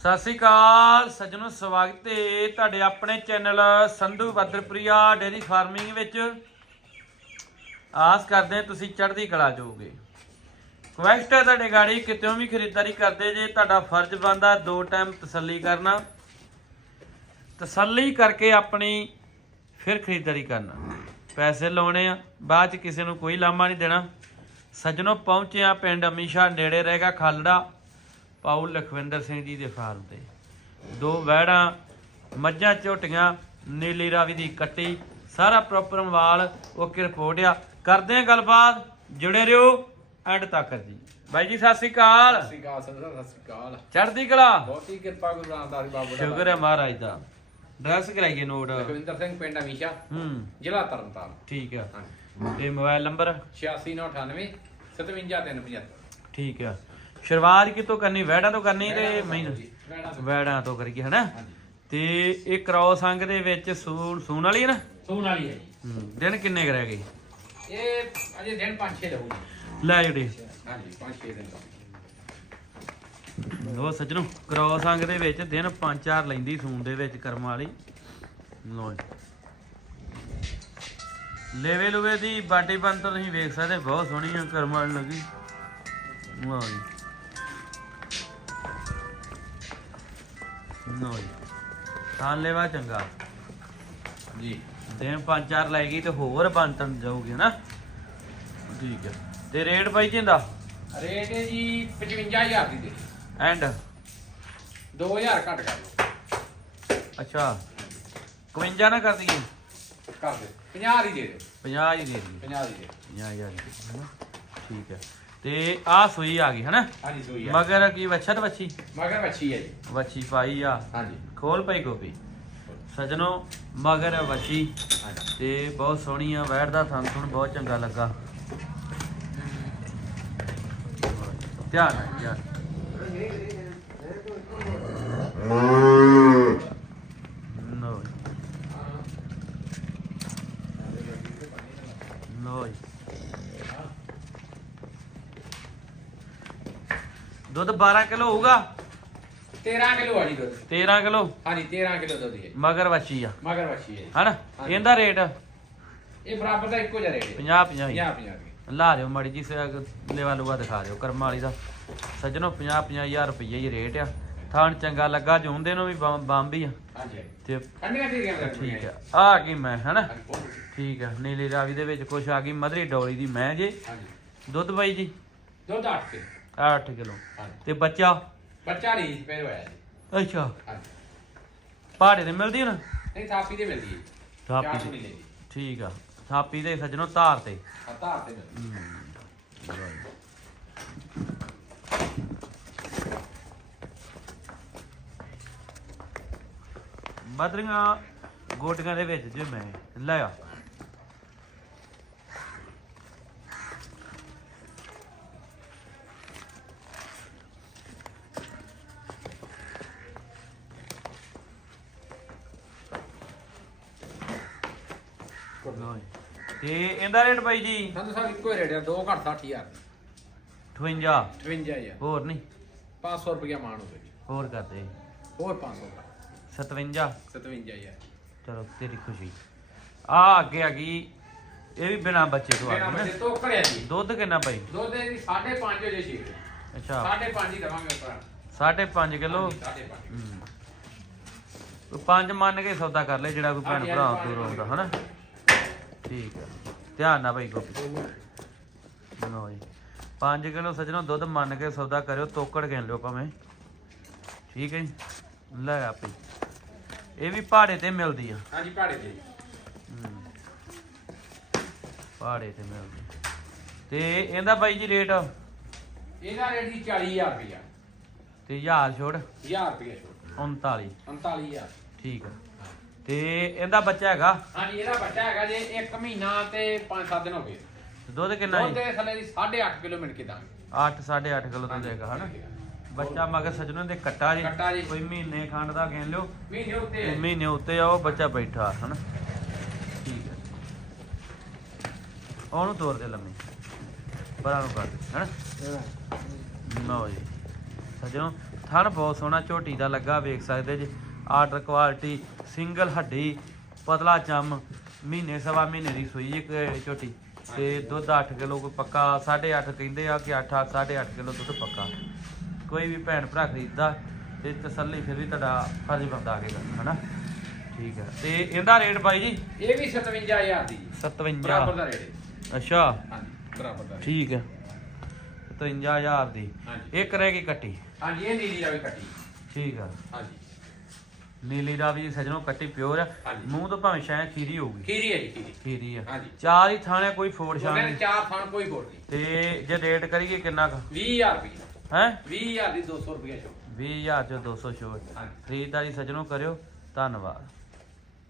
ਸਤਿ ਸ੍ਰੀ ਅਕਾਲ, ਸੱਜਣੋ ਸਵਾਗਤ ਹੈ ਤੁਹਾਡੇ ਆਪਣੇ ਚੈਨਲ ਸੰਧੂ ਬਦਰਪ੍ਰਿਆ ਡੇਰੀ ਫਾਰਮਿੰਗ ਵਿੱਚ। ਆਸ ਕਰਦੇ ਹਾਂ ਤੁਸੀਂ ਚੜ੍ਹਦੀ ਕਲਾ ਜਾਓਗੇ ਕੁਐਸਟ ਹੈ ਤੁਹਾਡੇ ਗਾੜੀ ਕਿਤੇੋਂ ਵੀ ਖਰੀਦਦਾਰੀ ਕਰਦੇ ਜੇ ਤੁਹਾਡਾ ਫਰਜ਼ ਬਣਦਾ ਦੋ ਟਾਈਮ ਤਸੱਲੀ ਕਰਨਾ। ਤਸੱਲੀ ਕਰਕੇ ਆਪਣੀ ਫਿਰ ਖਰੀਦਦਾਰੀ ਕਰਨਾ। ਪੈਸੇ ਲਾਉਣੇ ਆ, ਬਾਅਦ ਚ ਕਿਸੇ ਨੂੰ ਕੋਈ ਲਾਮਾ ਨਹੀਂ ਦੇਣਾ। ਸੱਜਣੋ ਪਹੁੰਚੇ ਆ ਪਿੰਡ ਅਮੀਸ਼ਾ ਨੇੜੇ ਰਹੇਗਾ ਖਾਲੜਾ। ਪਾਉ ਲਖਵਿੰਦਰ ਸਿੰਘ ਜੀ ਦੇ ਫਾਰਮ ਤੇ। ਦੋ ਵਹਿੜਾਂ ਮੱਝਾਂ ਝੋਟੀਆਂ ਨੀਲੀ ਰਾਵੀ ਦੀ ਕੱਟੀ ਸਾਰਾ ਪ੍ਰੋਪਰ ਮਾਲ ਓਕੇ ਰਿਪੋਰਟ ਆ। ਕਰਦੇ ਆ ਗੱਲਬਾਤ ਜੁੜੇ ਰਹੋ ਐਂਡ ਤੱਕ ਜੀ। ਬਾਈ ਜੀ ਸਤਿ ਸ੍ਰੀ ਅਕਾਲ। ਸਤਿ ਸ਼੍ਰੀ ਅਕਾਲ ਸਤਿ ਸ਼੍ਰੀ ਅਕਾਲ। ਚੜ੍ਹਦੀ ਕਲਾ। ਬਹੁਤੀ ਕਿਰਪਾ ਗੁਰੂ ਰਾਮਦਾਸ ਬਾਬੂ ਦਾ। ਸ਼ੁਕਰ ਹੈ ਮਹਾਰਾਜ ਦਾ। ਡਰੈਸ ਕਰਾਈਏ ਨੋਟ ਲਖਵਿੰਦਰ ਸਿੰਘ ਪਿੰਡ ਅਮੀਸ਼ਾ ਹੂੰ। ਜ਼ਿਲ੍ਹਾ ਤਰਨਤਾਰਨ। ਠੀਕ ਆ। ਤੇ ਮੋਬਾਈਲ ਨੰਬਰ? 8698 57375 ਠੀਕ ਆ। ਸ਼ੁਰੂਆਤ ਕਿਤੋਂ ਕਰਨੀ ਵਹਿੜਾਂ ਤੋਂ ਕਰਨੀ ਤੇ ਮਹੀਨ ਵੈੜਾ ਤੋਂ। ਤੋਂ ਕਰੀਏ ਹਨਾ? ਤੇ ਇਹ ਕ੍ਰੋਸ ਅੰਗ ਦੇ ਵਿੱਚ ਸੂਣ ਸੂਣ ਵਾਲੀ ਹੈ ਨਾ? ਸੂਣ ਵਾਲੀ ਹੈ ਦਿਨ ਕਿੰਨੇ ਕੁ ਰਹਿ ਗਏ? ਇਹ ਅਜੇ ਦਿਨ 5-6 ਰਹੂ ਲੈ ਜਿਹੜੇ। ਹਾਂਜੀ 5-6 ਦਿਨ ਲੋ ਸੱਜਣੋ ਕ੍ਰੋਸ ਅੰਗ ਦੇ ਵਿੱਚ ਦਿਨ 5-4 ਲੈਂਦੀ ਸੂਣ ਦੇ ਵਿੱਚ ਕਰਮ ਵਾਲੀ। ਲੋ ਲੇਵੇ ਲੁਵੇ ਦੀ ਬਾਡੀ ਬੰਤਰ ਤੁਸੀਂ ਵੇਖ ਸਕਦੇ ਬਹੁਤ ਸੋਹਣੀ ਕਰਮ ਵਾਲੀ ਲੱਗੀ। ਲਓ ਜੀ। ਲਓ ਜੀ। ਥਾਂ ਲੈਵਾ ਚੰਗਾ। ਜੀ। ਦਿਨ 5-4 ਲੈ ਗਈ ਤੇ ਹੋਰ ਬੰਤਨ ਜਾਊਗੀ ਨਾ ਠੀਕ ਹੈ। ਤੇ ਰੇਟ ਬਾਈ ਜਿੰਦਾ? ਰੇਟ ਹੈ ਜੀ 55000 ਦੀ ਦੇ। ਐਂਡ? 2000 ਘੱਟ ਕਰ ਲਓ। ਅੱਛਾ। 51 ਨਾ ਕਰ ਦਈਏ। ਕਰ ਦੇ। 50 ਦੀ ਦੇ ਦੇ। 50 ਹੀ ਦੇ ਦਈਏ। 50 ਦੀ ਦੇ। 50000 ਦੀ ਹੈਨਾ? ਠੀਕ ਹੈ। ਤੇ ਆ ਸੂਈ ਆ ਗਈ ਹੈਨਾ? ਹਾਂਜੀ ਸੂਈ ਆ ਮਗਰ ਕੀ ਵੱਛਾ ਤੇ ਵੱਛੀ? ਮਗਰ ਵੱਛੀ ਹੈ ਜੀ। ਵੱਛੀ ਪਾਈ ਆ। ਹਾਂਜੀ। ਖੋਲ ਪਈ ਗੋਪੀ। ਸਜਣੋ ਮਗਰ ਵੱਛੀ। ਤੇ ਬਹੁਤ ਸੋਹਣੀ ਆ ਵੈੜ ਦਾ ਥਣ ਥਣ ਬਹੁਤ ਚੰਗਾ ਲੱਗਾ। ਧਿਆਨ ਨਾਲ ਯਾਰ ਨੋ ਨੋ ਦੁੱਧ 12 ਕਿਲੋ ਹੋਊਗਾ? 13 ਕਿਲੋ ਆ ਜੀ ਦੁੱਧ। 13 ਕਿਲੋ? ਹਾਂਜੀ 13 ਕਿਲੋ ਦੁੱਧ ਹੈ ਮਗਰ ਵੱਛੀ ਆ। ਮਗਰ ਵੱਛੀ ਹੈ। ਹਨਾ? ਹਾਂਜੀ। ਇਹਦਾ ਰੇਟ? ਇਹ ਬਰਾਬਰ ਦਾ ਇੱਕੋ ਜਿਹਾ ਰੇਟ ਹੈ। 50 50 50 50 ਰੁਪਏ। ਲਾ ਦਿਓ ਮੜੀ ਜੀ ਲੈਵਾ ਲੂਆ ਦਿਖਾ ਦਿਓ ਕਰਮ ਵਾਲੀ ਦਾ। ਸੱਜਣੋ 50 50000 ਰੁਪਏ ਹੀ ਰੇਟ ਆ। ਥਾਣ ਚੰਗਾ ਲੱਗਾ ਜੂੰਦੇ ਨੂੰ ਵੀ ਬੰਬ ਬੰਬ ਹੀ ਆ। ਹਾਂਜੀ ਤੇ ਠੀਕ ਆ। ਆ ਗਈ ਮੈਂ ਹਨਾ? ਹਾਂਜੀ। ਠੀਕ ਆ। ਨੀਲੀ ਰਾਵੀ ਦੇ ਵਿੱਚ ਕੁਛ ਆ ਗਈ ਮਧਰੀ ਡੋਲੀ ਦੀ ਮੈਂ ਜੇ। ਹਾਂਜੀ। ਦੁੱਧ ਬਾਈ ਜੀ? ਦੁੱਧ 8 ਕੇ 8 ਕਿਲੋ। ਹਾਂਜੀ ਤੇ ਬੱਚਾ? ਬੱਚਾ ਨਹੀਂ ਪੈਰ ਹੋਇਆ ਜੀ। ਅੱਛਾ। ਹਾਂਜੀ ਪਹਾੜੇ ਤੇ ਮਿਲਦੀ ਹੁਣ? ਨਹੀਂ ਥਾਪੀ ਦੇ ਮਿਲਦੀ ਹੈ ਥਾਪੀ ਤੇ। ਨਹੀਂ ਲੈਂਦੀ ਠੀਕ ਆ। ਥਾਪੀ ਦੇ ਸੱਜਣੋ ਧਾਰ ਤੇ। ਹੱਥਾਂ ਤੇ ਮਿਲਦੀ। ਗੋਟੀਆਂ ਦੇ ਵਿੱਚ ਜੇ ਮੈਂ ਲੈ ਆ ਲਓ ਜੀ। ਤੇ ਇਹਦਾ ਰੇਟ ਬਾਈ ਜੀ? ਸਾਨੂੰ ਸਭ ਇੱਕੋ ਹੀ ਰੇਟ ਆ 2 ਘੱਟ 60000 58 58000 ਹੋਰ ਨਹੀਂ? 500 ਰੁਪਇਆ ਮਾਣ ਹੋਵੇ ਜੀ। ਹੋਰ ਕਰਦੇ ਹੋਰ 500 ਦਾ 57 57000 ਚਲੋ ਤੇਰੀ ਖੁਸ਼ੀ। ਆ ਅੱਗੇ ਆ ਗਈ। ਇਹ ਵੀ ਬਿਨਾ ਬੱਚੇ ਤੋਂ ਆ ਮੇਰਾ ਗਈ ਬੱਚੇ ਨਾ ਤੋਂ ਕਰਿਆ ਜੀ। ਦੁੱਧ ਕਿੰਨਾ ਭਾਈ ਦੁੱਧ ਦੇ 5.5 ਵਜੇ ਸੀ ਅੱਛਾ। 5.5 ਹੀ ਦਵਾਂਗੇ ਉੱਪਰ 5.5 ਕਿਲੋ? 5.5 ਕੋਈ ਪੰਜ ਮੰਨ ਕੇ ਸੌਦਾ ਕਰ ਲੈ ਜਿਹੜਾ ਕੋਈ ਭੈਣ ਭਰਾ ਦੂਰ ਆਉਂਦਾ ਹਨਾ? ਠੀਕ ਹੈ ਧਿਆਨ ਨਾਲ ਭਾਈ ਗੋਪੀ। ਲਓ ਜੀ। 5 ਕਿਲੋ ਸੱਜਣੋ ਦੁੱਧ ਮੰਨ ਕੇ ਸੌਦਾ ਕਰਿਓ ਤੋਕੜ ਗਿਣ ਲਿਓ ਭਾਵੇਂ। ਠੀਕ ਹੈ ਜੀ? ਲੈ ਆਪੇ। ਇਹ ਵੀ ਪਹਾੜੇ ਤੇ ਮਿਲਦੀ ਆ। ਹਾਂਜੀ ਭਾੜੇ ਤੇ। ਹਮ। ਪਹਾੜੇ ਤੇ ਮਿਲਦੀ। ਤੇ ਇਹਦਾ ਬਾਈ ਜੀ ਰੇਟ? ਇਹਦਾ ਰੇਟ ਜੀ 40000 ਰੁਪਇਆ ਤੇ 1000 ਛੋੜ? 1000 ਰੁਪਇਆ ਛੋੜ। 39 39000 ਠੀਕ ਆ। ਤੇ ਇਹਦਾ ਬੱਚਾ ਹੈਗਾ? ਹਾਂਜੀ ਇਹਦਾ ਬੱਚਾ ਹੈਗਾ ਜੇ 1 ਮਹੀਨਾ ਤੇ 5-7 ਦਿਨ ਹੋ ਗਏ। ਦੁੱਧ ਕਿੰਨਾ ਦੁੱਧ ਦੇ ਥੱਲੇ ਦੀ 8.5 ਕਿਲੋ ਮਿੰਟ ਕੇ ਦਾਂਗੇ। 8 8.5 ਕਿਲੋ ਦੁੱਧ ਹੈਗਾ ਹਨਾ? ਬੱਚਾ ਮਗਰ ਸੱਜਣੋਂ ਦੇ ਕੱਟਾ ਜੀ। ਕੱਟਾ ਜੀ। ਕੋਈ ਮਹੀਨੇ ਖੰਡ ਦਾ ਗਿਣ ਲਿਓ। ਮਹੀਨੇ ਉੱਤੇ। ਮਹੀਨੇ ਉੱਤੇ ਆ ਉਹ ਬੱਚਾ ਬੈਠਾ ਹਨਾ? ਠੀਕ ਹੈ। ਉਹਨੂੰ ਤੋਰ ਦੇ ਲੰਮੀ। ਪਰਾਂ ਨੂੰ ਕਰ ਦੇ ਹਨਾ? ਲਓ ਜੀ। ਸੱਜਣੋ ਥਣ ਬਹੁਤ ਸੋਹਣਾ ਝੋਟੀ ਦਾ ਲੱਗਾ ਵੇਖ ਸਕਦੇ ਜੀ। ਆਰਡਰ ਕੁਆਲਿਟੀ ਸਿੰਗਲ ਹੱਡੀ ਪਤਲਾ ਚੰਮ ਮਹੀਨੇ ਸਵਾ ਮਹੀਨੇ ਦੀ ਸੂਈ ਇੱਕ ਝੋਟੀ। ਤੇ ਦੁੱਧ 8 ਕਿਲੋ ਕੋਈ ਪੱਕਾ 8.5 ਕਹਿੰਦੇ ਆ ਕਿ 8 8.5 ਕਿਲੋ ਦੁੱਧ ਪੱਕਾ। ਕੋਈ ਵੀ ਭੈਣ ਭਰਾ ਖਰੀਦਦਾ ਤੇ ਤਸੱਲੀ ਫਿਰ ਵੀ ਤੁਹਾਡਾ ਫਰਜ਼ ਬਣਦਾ ਆਗੇਗਾ ਹਨਾ? ਠੀਕ ਹੈ ਤੇ ਇਹਦਾ ਰੇਟ ਬਾਈ ਜੀ? ਇਹ ਵੀ 57000 ਦੀ। 57 ਬਰਾਬਰ ਦਾ ਰੇਟ। ਅੱਛਾ। ਹਾਂਜੀ ਬਰਾਬਰ ਦਾ। ਠੀਕ ਹੈ 53000 ਦੀ। ਹਾਂਜੀ। ਇੱਕ ਰਹਿ ਗਈ ਕੱਟੀ। ਹਾਂਜੀ ਇਹ ਨੀਲੀ ਵੀ ਕੱਟੀ। ਠੀਕ ਆ। ਹਾਂਜੀ। ਨੀਲੀ ਦਾ ਵੀ ਸਜਣੋ ਕੱਟੀ ਪਿਓਰ ਆ। ਹਾਂਜੀ। ਮੂੰਹ ਤੋਂ ਭਾਵੇਂ ਸ਼ਾਇਦ ਖੀਰੀ ਹੋਊਗੀ। ਖੀਰੀ ਹੈ ਜੀ ਖੀਰੀ। ਖੀਰੀ ਆ। ਹਾਂਜੀ। ਚਾਰ ਹੀ ਥਾਣੇ ਕੋਈ ਫੋੜ ਉਹਦੇ ਛਾਣ। ਨੇ ਨਹੀਂ ਚਾਰ ਥਾਂ ਕੋਈ ਹੋਰ ਨਹੀਂ। ਤੇ ਜੇ ਰੇਟ ਕਰੀਏ ਕਿੰਨਾ ਕੁ? 20000 ਰੁਪਏ ਹੈ? 20000 ਦੀ 200 ਰੁਪਏ ਚੋ 20000 ਚ 200 ਛੋਟ। ਹਾਂਜੀ। ਖਰੀਦਦਾਰੀ ਸਜਣੋ ਕਰਿਓ। ਧੰਨਵਾਦ।